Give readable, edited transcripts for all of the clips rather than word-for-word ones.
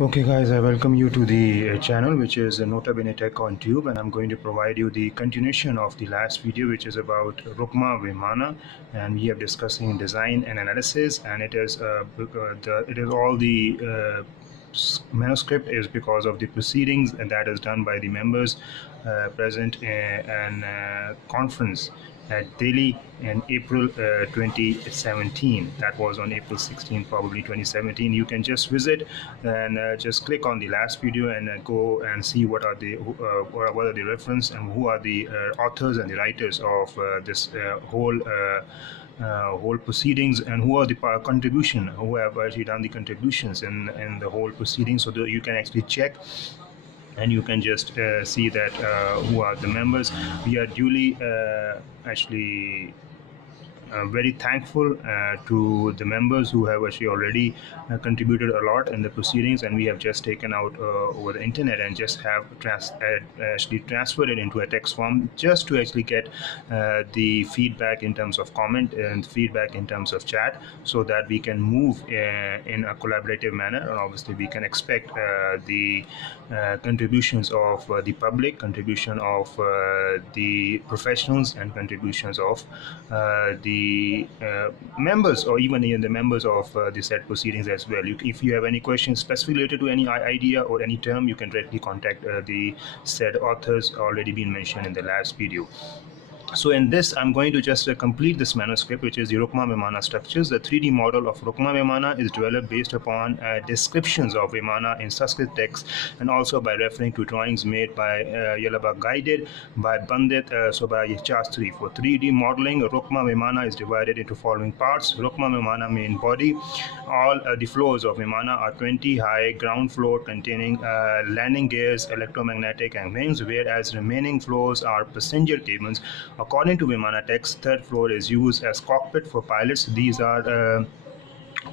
Okay guys, I welcome you to the channel, which is Nota Bene Tech on Tube, and I'm going to provide you the continuation of the last video, which is about Rukma Vimaana, and we are discussing design and analysis, and it is all the manuscript is because of the proceedings and that is done by the members present in an conference at Delhi in April 2017. That was on April 16, probably 2017. You can just visit and just click on the last video and go and see what are the reference and who are the authors and the writers of this whole proceedings, and who are the contribution who have actually done the contributions in the whole proceedings, so that you can actually check and you can just see that who are the members. We are duly actually very thankful to the members who have actually already contributed a lot in the proceedings, and we have just taken out over the internet and just have actually transferred it into a text form, just to actually get the feedback in terms of comment and feedback in terms of chat, so that we can move in a collaborative manner, and obviously we can expect the contributions of the public, contribution of the professionals, and contributions of the members, or even the members of the said proceedings as well. If you have any questions specifically related to any idea or any term, you can directly contact the said authors already been mentioned in the last video. So in this, I'm going to just complete this manuscript, which is the Rukma Vimaana structures. The 3D model of Rukma Vimaana is developed based upon descriptions of Vimaana in Sanskrit text, and also by referring to drawings made by Yalaba, guided by Bandit Sobhaya Chastri. For 3D modeling, Rukma Vimaana is divided into following parts. Rukma Vimaana main body. All the floors of Vimaana are 20 high, ground floor containing landing gears, electromagnetic and wings, whereas remaining floors are passenger cabins. According to Vimaana text, third floor is used as cockpit for pilots. These are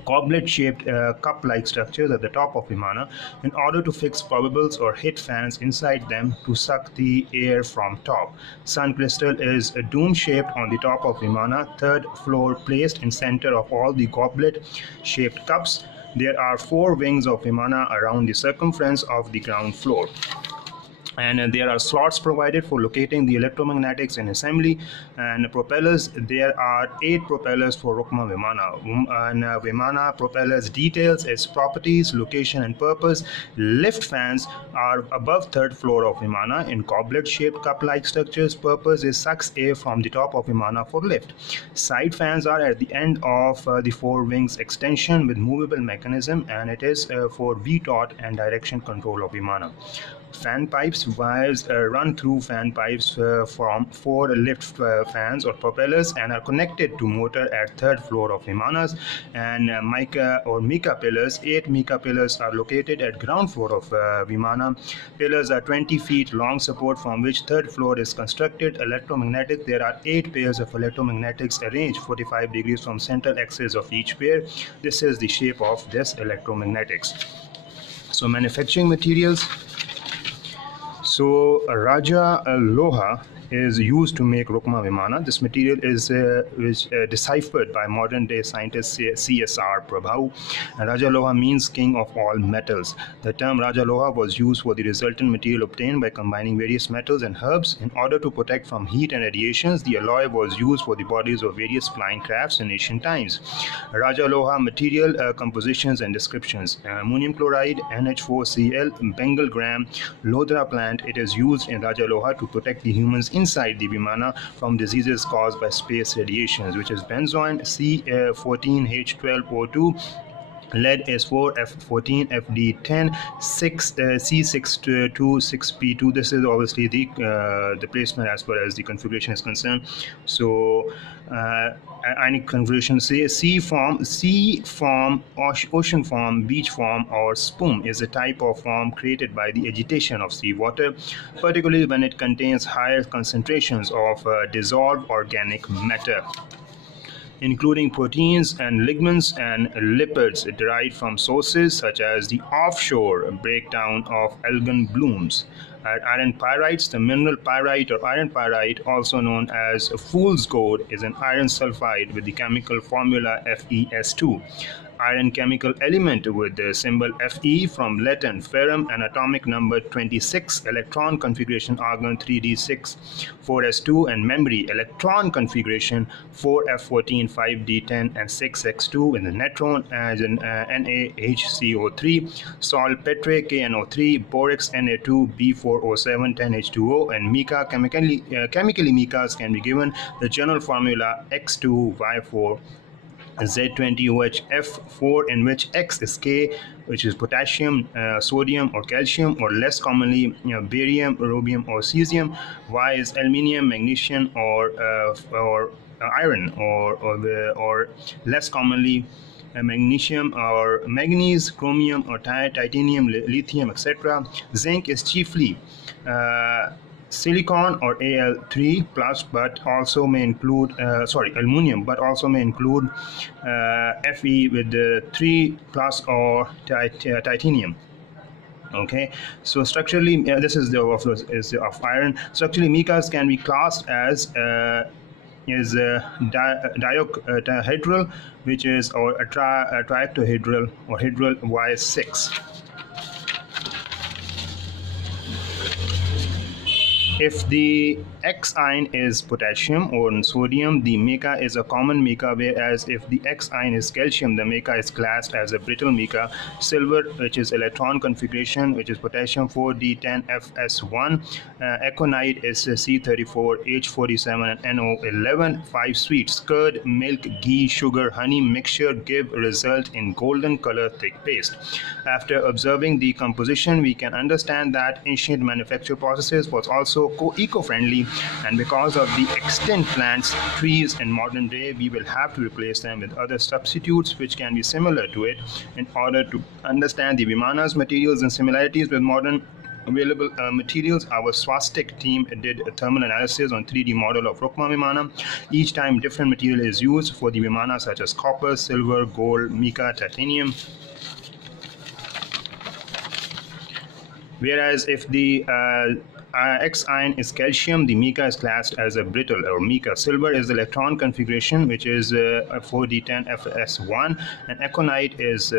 goblet-shaped cup-like structures at the top of Vimaana, in order to fix probables or hit fans inside them to suck the air from top. Sun crystal is dome-shaped on the top of Vimaana, third floor placed in center of all the goblet-shaped cups. There are 4 wings of Vimaana around the circumference of the ground floor, and there are slots provided for locating the electromagnetics in assembly. And propellers, there are 8 propellers for Rukma Vimaana. And Vimaana propellers details its properties, location and purpose. Lift fans are above third floor of Vimaana in goblet shaped cup like structures. Purpose is sucks air from the top of Vimaana for lift. Side fans are at the end of the 4 wings extension with movable mechanism, and it is for VTOT and direction control of Vimaana. Fan pipes, wires run through fan pipes from 4 lift fans or propellers, and are connected to motor at third floor of Vimanas. And mica pillars, 8 mica pillars are located at ground floor of Vimaana. Pillars are 20 feet long support from which third floor is constructed. Electromagnetic, there are 8 pairs of electromagnetics arranged 45 degrees from central axis of each pair. This is the shape of this electromagnetics. So manufacturing materials. So Raja Loha is used to make Rukma Vimaana. This material is deciphered by modern day scientist CSR Prabhu. Raja Loha means king of all metals. The term Raja Loha was used for the resultant material obtained by combining various metals and herbs. In order to protect from heat and radiations, the alloy was used for the bodies of various flying crafts in ancient times. Raja Loha material compositions and descriptions. Ammonium chloride, NH4Cl, Bengal gram, Lodra plant. It is used in Raja Loha to protect the humans inside the Vimaana from diseases caused by space radiations, which is benzoin C14H12O2, lead S4F14 FD10 6 C626P2. This is obviously the placement as far as the configuration is concerned. So ionic configuration, say sea form, ocean form, beach form, or spume is a type of form created by the agitation of seawater, particularly when it contains higher concentrations of dissolved organic matter, including proteins and ligaments and lipids derived from sources such as the offshore breakdown of algal blooms. Iron pyrites, the mineral pyrite or iron pyrite, also known as fool's gold, is an iron sulfide with the chemical formula FeS2. iron chemical element with the symbol Fe from Latin ferrum and atomic number 26, electron configuration argon 3d6 4s2, and memory electron configuration 4f14 5d10 and 6x2 with the neutron as an NaHCO3, saltpetre KNO3, borax Na2 B4O7 10H2O, and mica. Chemically micas can be given the general formula X2Y4 Z20OHF4, in which X is K, which is potassium, sodium or calcium, or less commonly barium, rhodium or cesium. Y is aluminium, magnesium or iron, or less commonly magnesium or manganese, chromium or titanium, lithium, etc. Zinc is chiefly silicon or Al3 plus, but also may include aluminum, but also may include Fe with the 3 plus or titanium. Okay, so structurally this is of iron. Structurally micas can be classed as dihedral, which is, or a trioctahedral or hedral Y6. If the X ion is potassium or sodium, the mica is a common mica, whereas if the X ion is calcium, the mica is classed as a brittle mica. Silver, which is electron configuration, which is potassium 4d10fs1. Aconite is C34H47 and NO11. 5 sweets: curd, milk, ghee, sugar, honey mixture give result in golden color thick paste. After observing the composition, we can understand that ancient manufacture processes was also eco-friendly, and because of the extinct plants, trees in modern day, we will have to replace them with other substitutes which can be similar to it. In order to understand the Vimaana's materials and similarities with modern available materials, our swastik team did a thermal analysis on 3D model of Rukma Vimaana. Each time different material is used for the Vimaana, such as copper, silver, gold, mica, titanium. Whereas if the X ion is calcium, the mica is classed as a brittle or mica. Silver is the electron configuration, which is 4d10fs1, and aconite is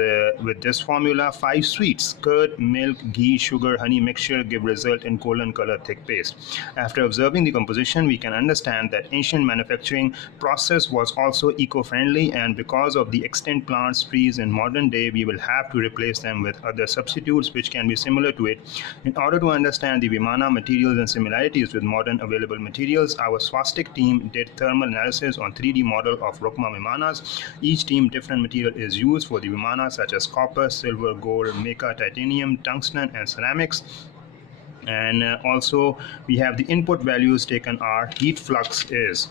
with this formula 5 sweets: curd, milk, ghee, sugar, honey mixture give result in golden color thick paste. After observing the composition, we can understand that ancient manufacturing process was also eco-friendly, and because of the extinct plants, trees in modern day, we will have to replace them with other substitutes which can be similar to it. In order to understand the Vimaana materials and similarities with modern available materials, our swastik team did thermal analysis on 3D model of Rukma Vimaanas. Each team different material is used for the Vimaana, such as copper, silver, gold, mica, titanium, tungsten, and ceramics. And also we have the input values taken are heat flux is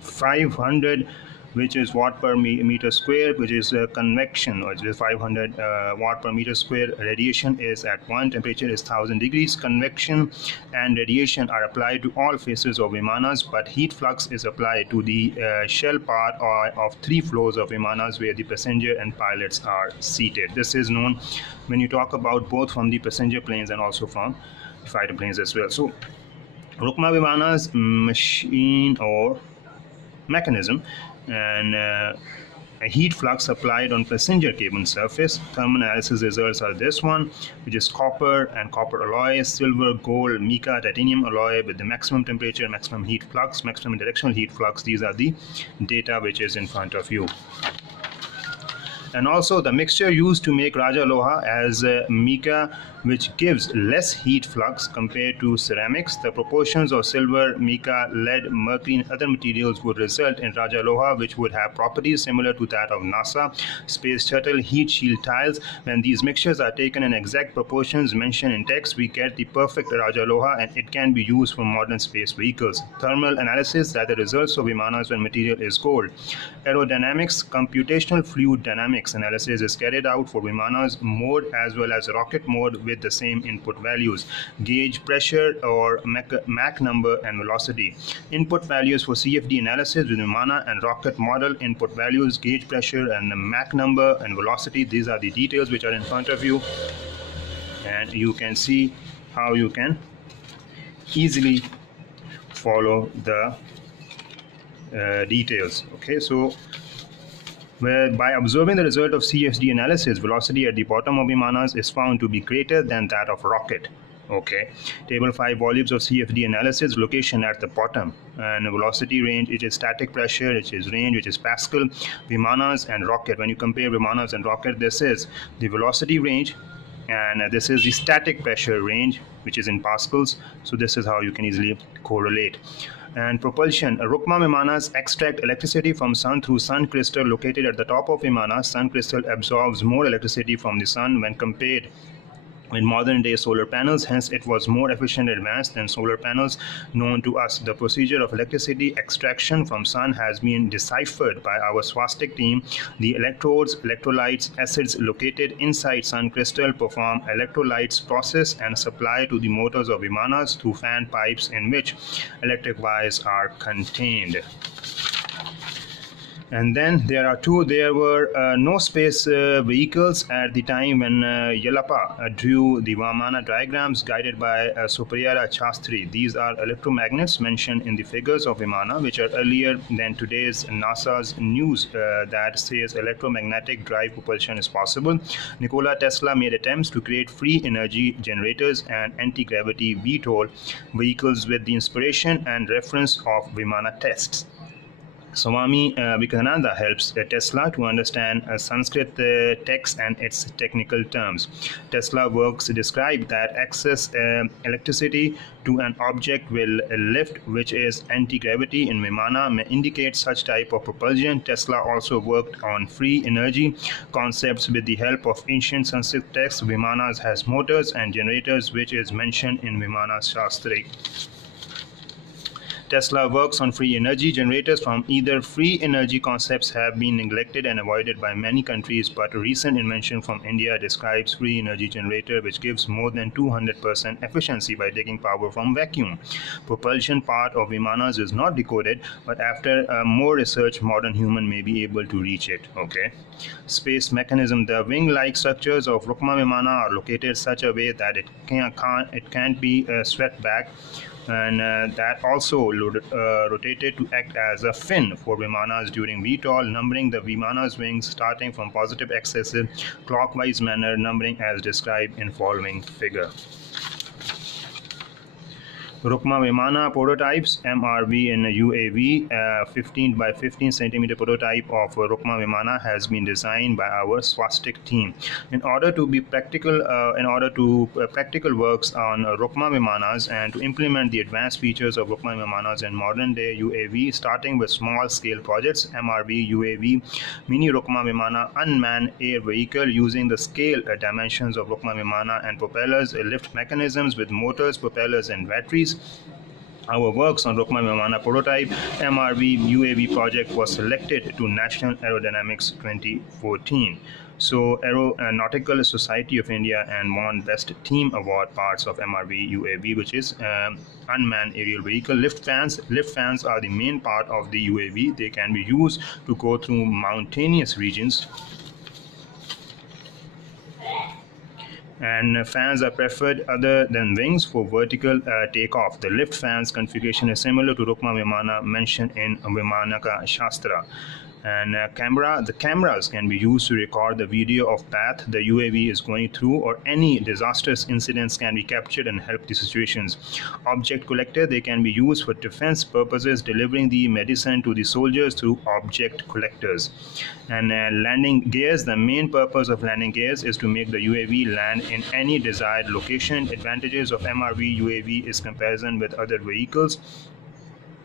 500, which is watt per meter square, which is convection, which is 500 watt per meter square. Radiation is at 1, temperature is 1000 degrees. Convection and radiation are applied to all faces of Vimaanas, but heat flux is applied to the shell part of 3 floors of Vimaanas where the passenger and pilots are seated. This is known when you talk about both from the passenger planes and also from fighter planes as well. So Rukma Vimaana's machine or mechanism, and a heat flux applied on passenger cabin surface. Thermal analysis results are this one, which is copper and copper alloy, silver, gold, mica, titanium alloy with the maximum temperature, maximum heat flux, maximum directional heat flux. These are the data which is in front of you. And also the mixture used to make Raja Loha as mica, which gives less heat flux compared to ceramics. The proportions of silver, mica, lead, mercury, and other materials would result in Raja Loha, which would have properties similar to that of NASA Space Shuttle heat shield tiles. When these mixtures are taken in exact proportions mentioned in text, we get the perfect Raja Loha, and it can be used for modern space vehicles. Thermal analysis are the results of Vimaanas when material is cold. Aerodynamics, computational fluid dynamics analysis is carried out for Vimaanas mode as well as rocket mode with the same input values. Gauge pressure or Mach number and velocity. Input values for CFD analysis with Vimaana and rocket model. Input values, gauge pressure and Mach number and velocity. These are the details which are in front of you, and you can see how you can easily follow the details. Okay, so where by observing the result of CFD analysis, velocity at the bottom of Vimanas is found to be greater than that of rocket. Okay, table 5 volumes of CFD analysis, location at the bottom, and velocity range, it is static pressure, it is range, which is Pascal, Vimanas and rocket. When you compare Vimanas and rocket, this is the velocity range, and this is the static pressure range, which is in pascals. So this is how you can easily correlate. And propulsion, Rukma Vimanas extract electricity from sun through sun crystal located at the top of Vimana. Sun crystal absorbs more electricity from the sun when compared in modern-day solar panels, hence it was more efficient and advanced than solar panels known to us. The procedure of electricity extraction from sun has been deciphered by our swastik team. The electrodes, electrolytes, acids located inside sun crystal perform electrolytes process and supply to the motors of Vimanas through fan pipes in which electric wires are contained. And then there were no space vehicles at the time when Yellappa drew the Vimaana diagrams guided by Supriya Chastri. These are electromagnets mentioned in the figures of Vimaana, which are earlier than today's NASA's news that says electromagnetic drive propulsion is possible. Nikola Tesla made attempts to create free energy generators and anti-gravity VTOL vehicles with the inspiration and reference of Vimaana tests. Swami Vivekananda helps Tesla to understand Sanskrit text and its technical terms. Tesla works describe that excess electricity to an object will lift, which is anti-gravity in Vimaana, may indicate such type of propulsion. Tesla also worked on free energy concepts with the help of ancient Sanskrit texts. Vimanas has motors and generators, which is mentioned in Vimaana Shastri. Tesla works on free energy generators from either free energy concepts have been neglected and avoided by many countries, but a recent invention from India describes free energy generator which gives more than 200% efficiency by taking power from vacuum. Propulsion part of Vimanas is not decoded, but after more research, modern human may be able to reach it. Okay. Space mechanism. The wing-like structures of Rukma Vimaana are located such a way that it can't be swept back, and that also rotated to act as a fin for Vimanas during VTOL, numbering the Vimana's wings starting from positive axis clockwise manner, numbering as described in following figure. Rukma Vimaana prototypes, MRV in UAV, 15 by 15 centimeter prototype of Rukma Vimaana has been designed by our swastik team. In order to practical works on Rukma Vimanas and to implement the advanced features of Rukma Vimanas in modern day UAV, starting with small scale projects, MRV UAV, Mini Rukma Vimaana unmanned air vehicle using the scale dimensions of Rukma Vimaana and propellers, lift mechanisms with motors, propellers and batteries. Our works on Rukma Vimaana prototype MRV UAV project was selected to National Aerodynamics 2014. So Aeronautical Society of India and won Best Team Award parts of MRV UAV, which is unmanned aerial vehicle. Lift fans are the main part of the UAV. They can be used to go through mountainous regions, and fans are preferred other than wings for vertical takeoff. The lift fans configuration is similar to Rukma Vimaana mentioned in Vimanaka Shastra. And the cameras can be used to record the video of path the UAV is going through, or any disastrous incidents can be captured and help the situations. Object collector, they can be used for defense purposes, delivering the medicine to the soldiers through object collectors. And landing gears, the main purpose of landing gears is to make the UAV land in any desired location. Advantages of MRV UAV is comparison with other vehicles.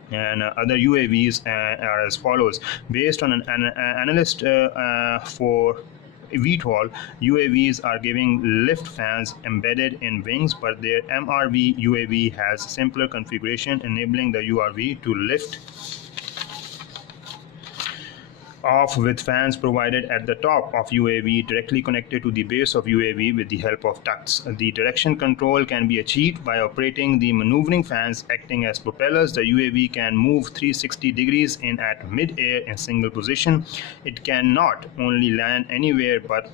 And other UAVs are as follows. Based on an analyst for VTOL, UAVs are giving lift fans embedded in wings, but their MRV UAV has simpler configuration, enabling the URV to lift off with fans provided at the top of UAV directly connected to the base of UAV with the help of ducts. The direction control can be achieved by operating the maneuvering fans acting as propellers. The UAV can move 360 degrees in at mid-air in single position. It cannot only land anywhere but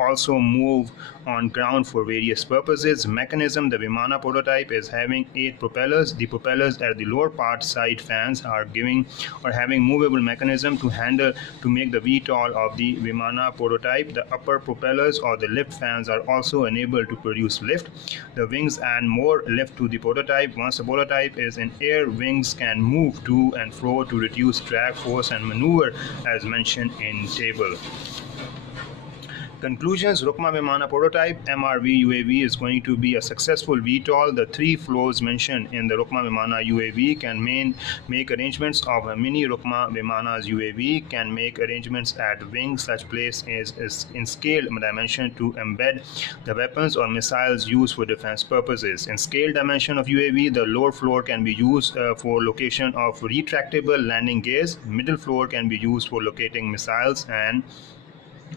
also move on ground for various purposes. Mechanism, the Vimaana prototype is having 8 propellers. The propellers at the lower part side fans are having movable mechanism to handle to make the VTOL of the Vimaana prototype. The upper propellers or the lift fans are also enabled to produce lift. The wings add more lift to the prototype. Once the prototype is in air, wings can move to and fro to reduce drag force and maneuver as mentioned in table. Conclusions: Rukma Vimaana prototype MRV UAV is going to be a successful VTOL. The three floors mentioned in the Rukma Vimaana UAV can make arrangements of a mini Rukma Vimaana's UAV, can make arrangements at wing. Such place is in scale dimension to embed the weapons or missiles used for defense purposes. In scale dimension of UAV, the lower floor can be used for location of retractable landing gears. Middle floor can be used for locating missiles and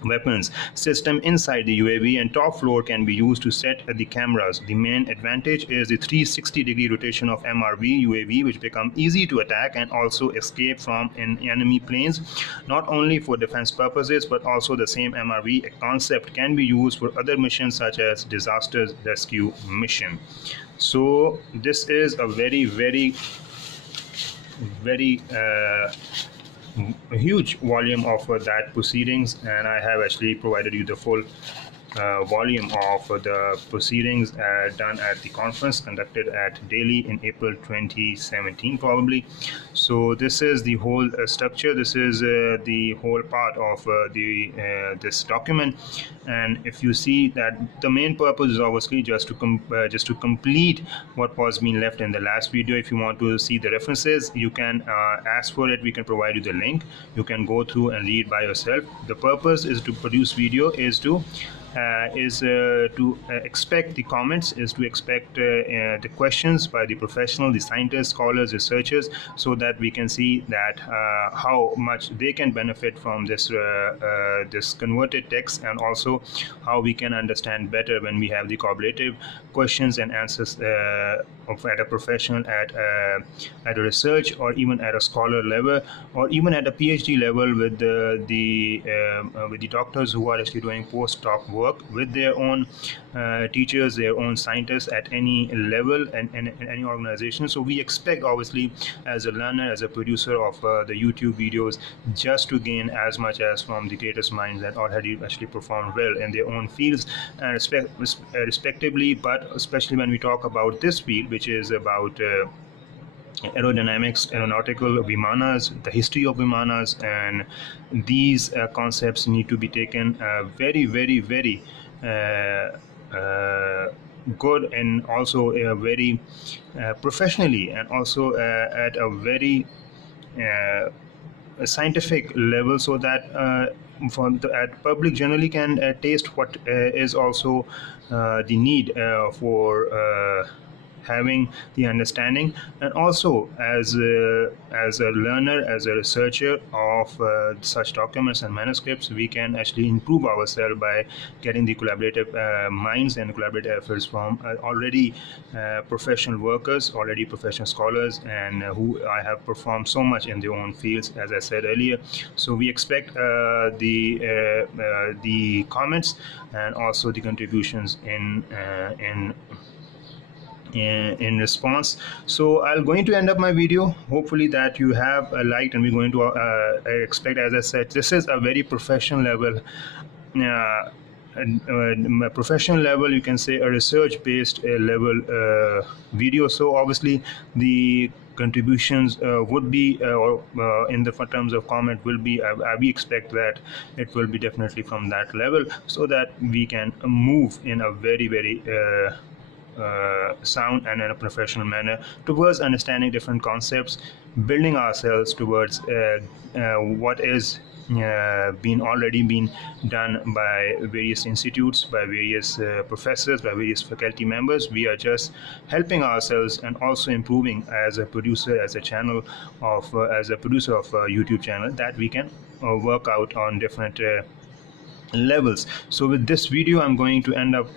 weapons system inside the UAV, and top floor can be used to set the cameras. The main advantage is the 360-degree rotation of MRV UAV, which become easy to attack and also escape from in enemy planes, not only for defense purposes but also the same MRV concept can be used for other missions such as disaster rescue mission. So this is a very a huge volume of that proceedings, and I have actually provided you the full volume of the proceedings done at the conference conducted at Delhi in April 2017 probably. So this is the whole structure, this is the whole part of this document, and if you see that the main purpose is obviously just to complete what was being left in the last video. If you want to see the references, you can ask for it, we can provide you the link, you can go through and read by yourself. The purpose is to produce video, is to expect the comments, is to expect the questions by the professional, the scientists, scholars, researchers, so that we can see that how much they can benefit from this this converted text, and also how we can understand better when we have the collaborative questions and answers at a professional, at a research, or even at a scholar level, or even at a PhD level with the doctors who are actually doing post-doc work with their own teachers, their own scientists at any level and in any organization. So we expect, obviously, as a learner, as a producer of the YouTube videos, just to gain as much as from the greatest minds that already actually performed well in their own fields, respectively. But especially when we talk about this field, which is about aerodynamics, aeronautical Vimanas, the history of Vimanas, and these concepts need to be taken very good, and also very professionally, and also at a very a scientific level, so that at public generally can taste what is also the need for having the understanding, and also as a learner, as a researcher of such documents and manuscripts, we can actually improve ourselves by getting the collaborative minds and collaborative efforts from already professional workers, already professional scholars, and who I have performed so much in their own fields, as I said earlier. So we expect the comments and also the contributions in response. So I'm going to end up my video. Hopefully that you have liked, and we're going to expect, as I said, this is a very professional level, professional level, you can say a research based level video. So obviously the contributions would be in the terms of comment will be we expect that it will be definitely from that level, so that we can move in a very sound and in a professional manner towards understanding different concepts, building ourselves towards what is already been done by various institutes, by various professors, by various faculty members. We are just helping ourselves and also improving as a producer, as a channel of as a producer of a YouTube channel, that we can work out on different levels. So with this video, I'm going to end up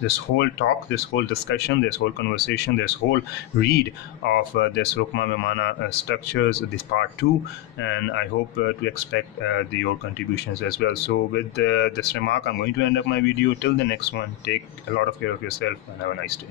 this whole talk, this whole discussion, this whole conversation, this whole read of this Rukma Vimaana structures, this part 2, and I hope to expect your contributions as well. So with this remark, I'm going to end up my video. Till the next one, take a lot of care of yourself and have a nice day.